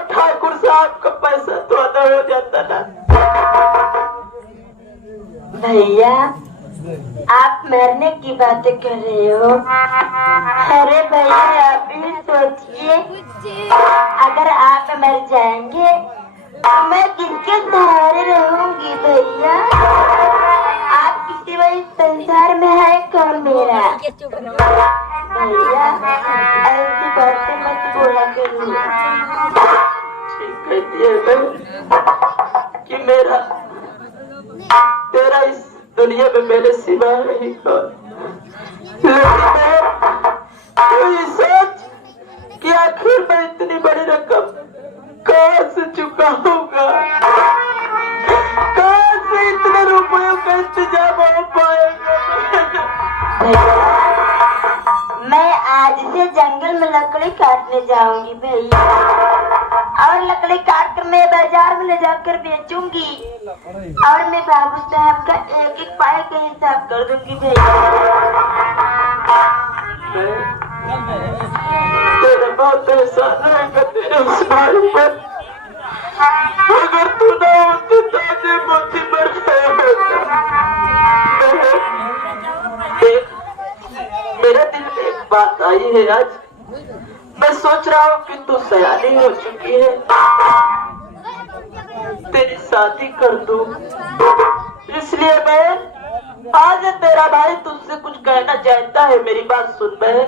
ठाकुर साहब का पैसा तो अदा हो जाता ना। भैया, आप मरने की बातें कर रहे हो? अरे भैया, आप भी सोचिए, अगर आप मर जाएंगे तो मैं किसके सहारे रहूंगी? भैया, आप किसी वही संसार में है कौन मेरा? भैया, ऐसी बातें मत बोला करिए। ठीक कहती है कि मेरा तेरा इस दुनिया में मेरे सिवा नहीं कौन। तू ये सोच कि आखिर मैं इतनी बड़ी रकम कहाँ से चुकाऊंगा? कहाँ से इतने रुपयों का इंतजाम हो पाएगा? मैं आज से जंगल में लकड़ी काटने जाऊंगी भैया, और और लकड़ी काट कर मैं बाजार में ले जाकर बेचूंगी और मैं बाबू साहब का एक एक पाई का हिसाब कर दूंगी भैया। तेरा बहुत एहसान रहेगा तेरे उस भाई पर। अगर तू ना होती तो मुझे मोती मर गया होता। मेरे दिल में एक बात आई है आज। मैं सोच रहा हूँ कि तू सयानी हो चुकी है, तेरी शादी कर दूं। इसलिए मैं आज तेरा भाई तुझसे कुछ कहना चाहता है, मेरी बात सुन बहन।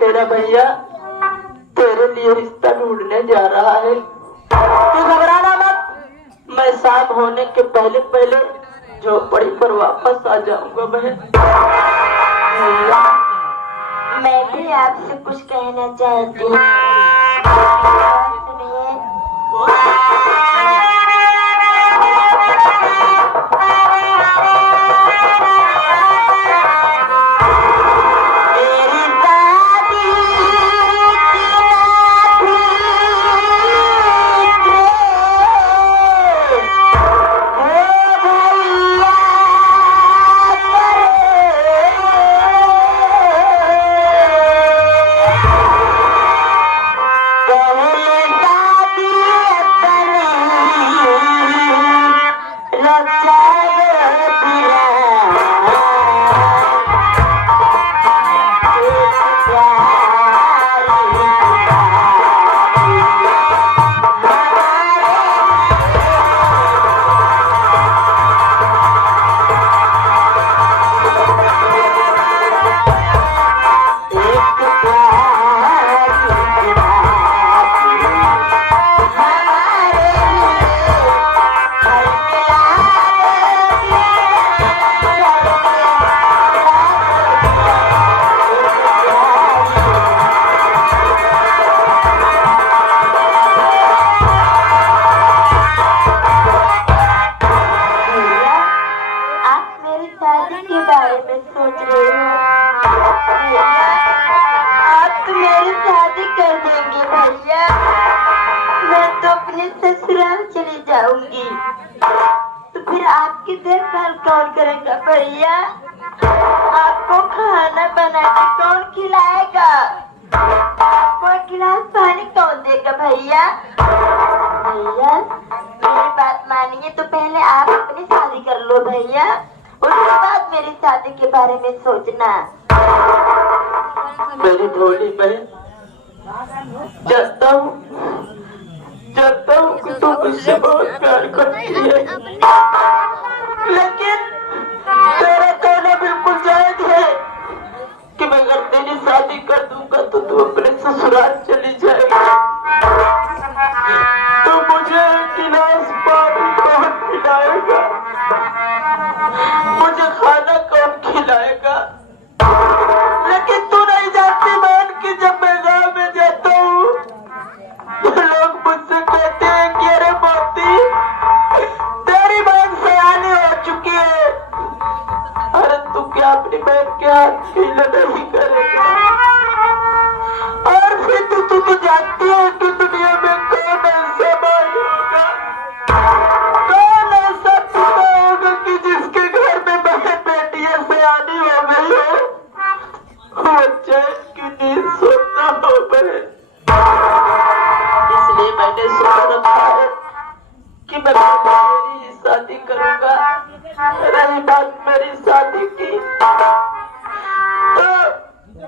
तेरा भैया तेरे लिए रिश्ता ढूंढने जा रहा है। तू घबराना मत, मैं शाम होने के पहले पहले झोपड़ी पर वापस आ जाऊंगा बहन। मैं भी आपसे कुछ कहना चाहती हूँ। तो फिर आपकी देखभाल कौन करेगा भैया? आपको खाना बना के कौन खिलाएगा? आपको एक गिलास पानी कौन देगा भैया? भैया मेरी बात मानिए तो पहले आप अपनी शादी कर लो भैया, उसके बाद मेरी शादी के बारे में सोचना। मेरी भोली बहन, जानता हूँ कि तू मुझसे बहुत प्यार करती है, लेकिन तेरा कहना बिल्कुल जायज है कि मैं अगर तेरी शादी कर दूंगा तो तू अपने ससुराल चली जाएगी। तो मुझे गिलास पानी कौन खिलाएगा? मुझे खाना कौन खिलाएगा? लेकिन तू नहीं जानती बहन कि जब मैं गाँव में जाता हूँ लोग मुझसे कहते हैं कि अरे मोती तेरी बहन सयानी हो चुकी है। अरे तू क्या अपनी बहन के हाथ पीला नहीं करेगा? और फिर तू जानती है कि दुनिया में कौन ऐसा भाई होगा, कौन ऐसा पिता होगा कि जिसके घर में बहन बेटियां मेरी शादी करूंगा। रही बात मेरी शादी की,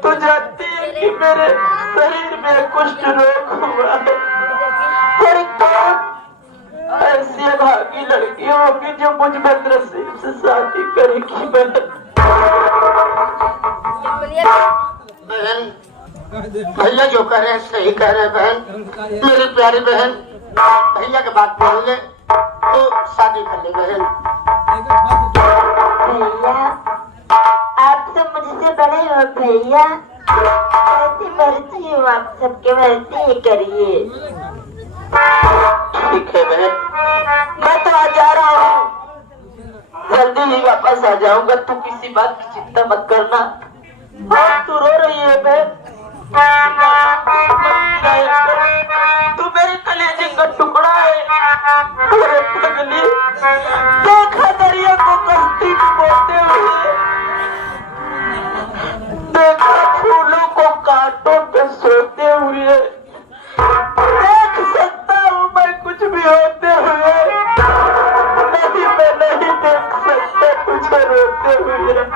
तो जानती है कि मेरे शरीर में कुष्ठ रोग हुआ है। और कौन ऐसी भागी लड़की होगी जो मुझ महेंद्र सिंह से शादी करेगी? बहन, भैया जो कह रहे हैं सही कह रहे हैं बहन। मेरी प्यारी बहन, भैया की बात मान ले तो शादी कर ले बहन। भैया आप सब मुझसे बड़े हो भैया, ऐसी मर्जी हो आप सबके वैसे ही करिए। ठीक है बहन, मैं तो आ जा रहा हूँ, जल्दी ही वापस आ जाऊंगा। तू किसी बात की चिंता मत करना। और तू रो रही है बहन, तू मेरे कलेजे का टुकड़ा है। अरे पगली, देखा दरिया को कश्ती डुबोते हुए, देखा फूलों को कांटों पे सोते हुए, देख सकता हूँ मैं कुछ भी होते हुए, नहीं मैं नहीं देख सकता तुझे रोते हुए।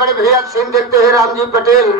बड़े भैया सीन देखते हैं रामजी पटेल।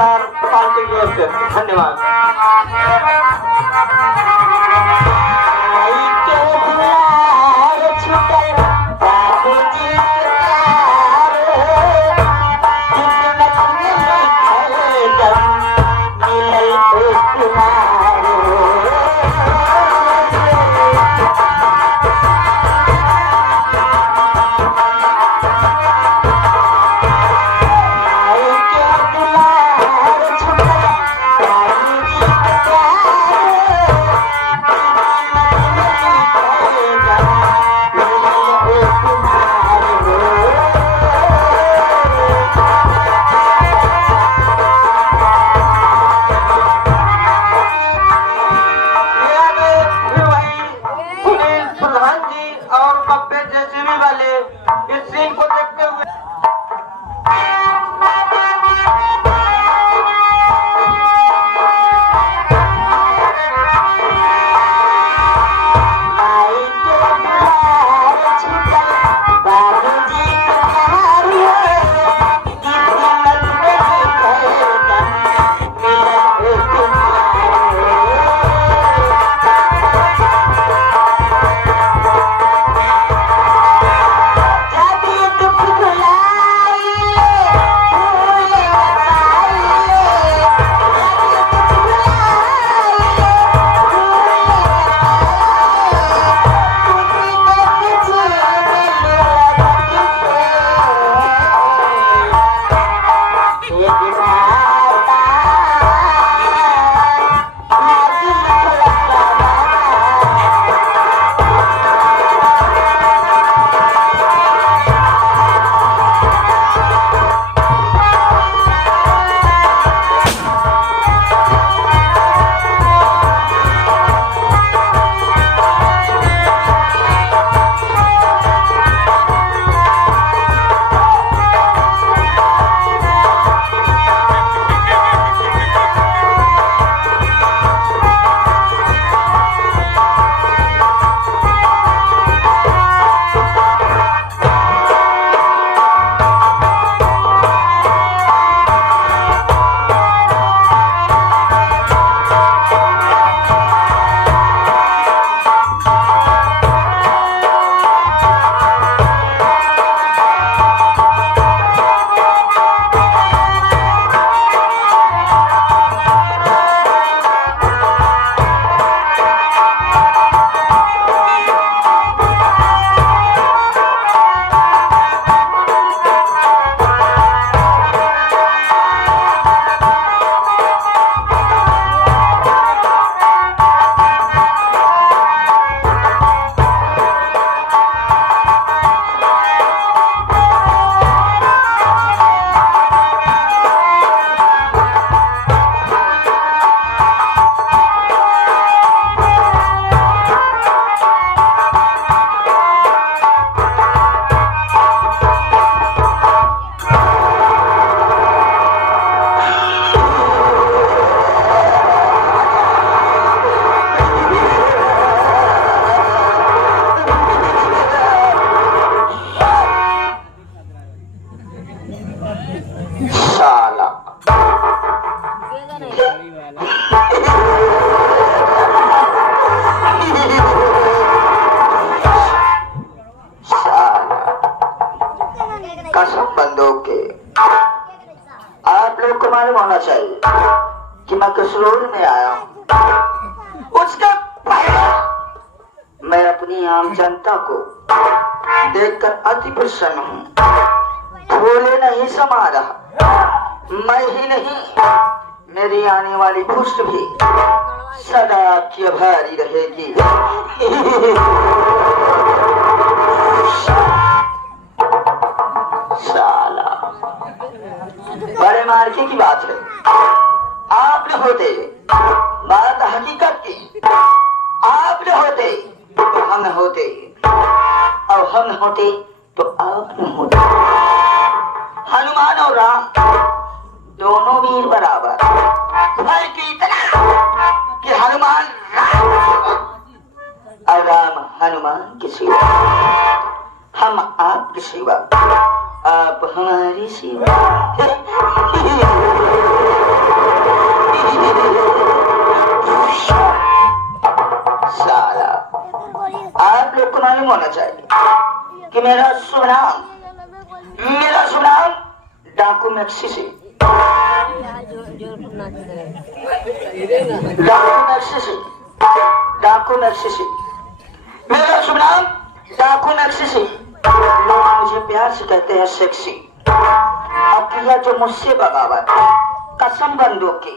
पुरस्कार पार्टी की ओर से। धन्यवाद। कसम बंदूक के आप लोग को मालूम होना चाहिए कि मैं किस रोल में आया हूँ। उसका पहले मैं अपनी आम जनता को देखकर अति प्रसन्न हूँ। भूले नहीं समा रहा, मैं ही नहीं मेरी आने वाली पुष्ट भी सदा आपकी आभारी रहेगी। साला बड़े मार्के की बात है। आप न होते बात हकीकत की, आप न होते तो हम न होते, और हम न होते तो आप न होते। हनुमान और राम दोनों वीर बराबर, फर्क इतना कि हनुमान राम और राम हनुमान की सेवा, हम आपकी सेवा, आप हमारी सेवा। साला आप लोग को मालूम होना चाहिए कि मेरा शुभ नाम डाकू मैक्सिसी। डाकू मैक्सिसी मेरा शुभ नाम डाकू मैक्सिसी। लोग मुझे प्यार से कहते हैं सेक्सी। अब किया जो मुझसे बगावत, कसम बंदूक की,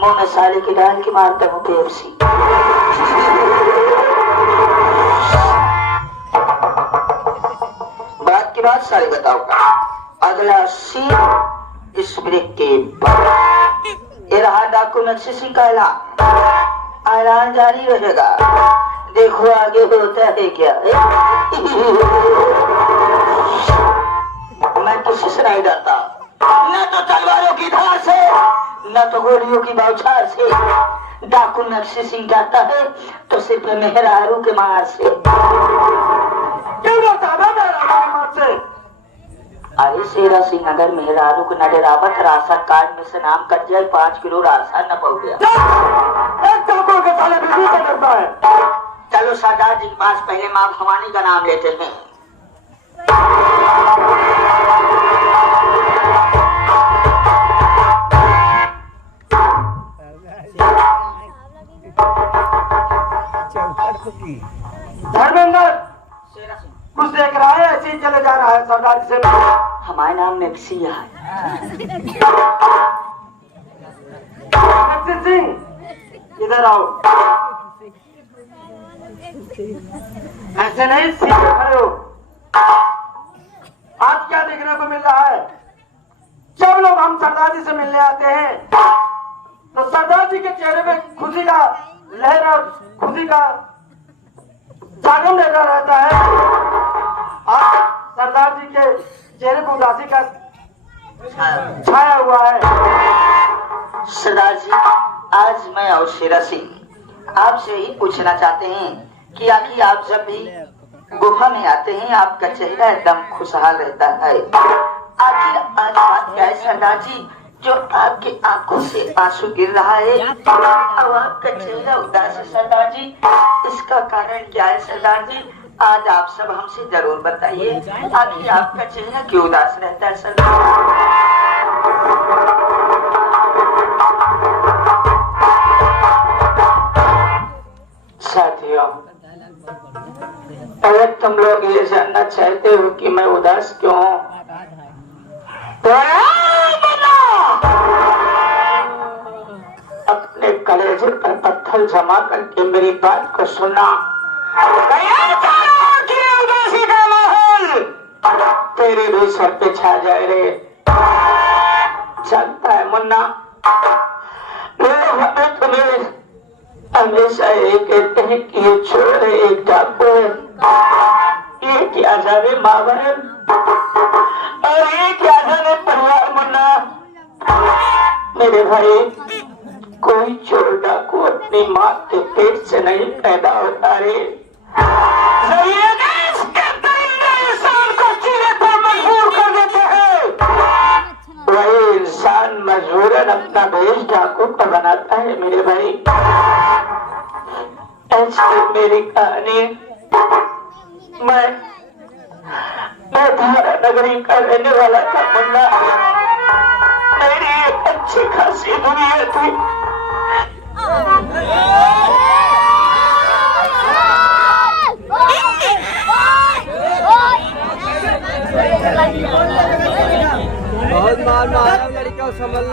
मुंह में साले की डाल के मारता हूँ पेप्सी। बात की बात सारी बताऊंगा। अगला सीन इस ब्रेक के बाद। ये रहा डाकू मैक्सिसी का ऐलान जारी रहेगा। देखो आगे होता है क्या। मैं किसी से नहीं डरता, न तो तलवारों की धार से, न तो गोलियों की बौछार से। डाकू मैक्सिसी जाता है तो सिर्फ मेहरारू के मार से। क्यों डरता है मेहरारू के मार से? अरे शेरा सिंह, अगर मेहरारू को न डरावत राशन कार्ड में से नाम कट जाए 5 किलो राशन न पड़ गया। एक डाकू के साले बीवी से डरता है। चलो सरदार जी के पास पहले माँ भवानी का नाम लेते हैं। धर्मेंद्र कुछ देख रहा है, ऐसे ही चले जा रहा है सरदार जी से। हमारा नाम मैक्सिया है। मैक्सी सिंह इधर आओ। ऐसे नहीं, सीधे खड़े हो। आज क्या देखने को मिल रहा है? जब लोग हम सरदार जी से मिलने आते हैं तो सरदार जी के चेहरे में खुशी का लहर और खुशी का जागम लगा रहता है। आज सरदार जी के चेहरे पर उदासी का छाया हुआ है। सरदार जी, आज मैं और शेरा सिंह आपसे ही पूछना चाहते हैं कि आखिर आप जब भी गुफा में आते हैं आपका चेहरा एकदम खुशहाल रहता है। आखिर आज बात क्या है सरदार जी, जो आपकी आंखों से आंसू गिर रहा है और आपका चेहरा उदास है सरदार जी, इसका कारण क्या है सरदार जी? आज आप सब हमसे जरूर बताइए, आखिर आपका चेहरा क्यों उदास रहता है सरदार? साथियों, अगर तुम लोग ये जानना चाहते हो कि मैं उदास क्यों हूँ तो अपने कलेजे पर पत्थर जमा करके मेरी बात को सुनना। उदासी का माहौल तेरे भी सर पे छा जाए रे। जानता है मुन्ना, लोग हमें तुम्हें हमेशा ये कहते हैं कि ये चोर है, एक डाकू है, ये क्या जाने माँ बहन और ये क्या जाने परिवार। मुन्ना मेरे भाई, कोई चोर डाकू अपनी माँ के पेट से नहीं पैदा होता रे। इंसान को चीरे पर मजबूर कर देते हैं, वही इंसान मजबूरन अपना भेष डाकू का बनाता है मेरे भाई। ऐसी मेरी कहानी। मैं धारा नगरी का रहने वाला था मुन्ना। मेरी एक अच्छी खासी दुनिया थी। बहुत मार लड़का संभल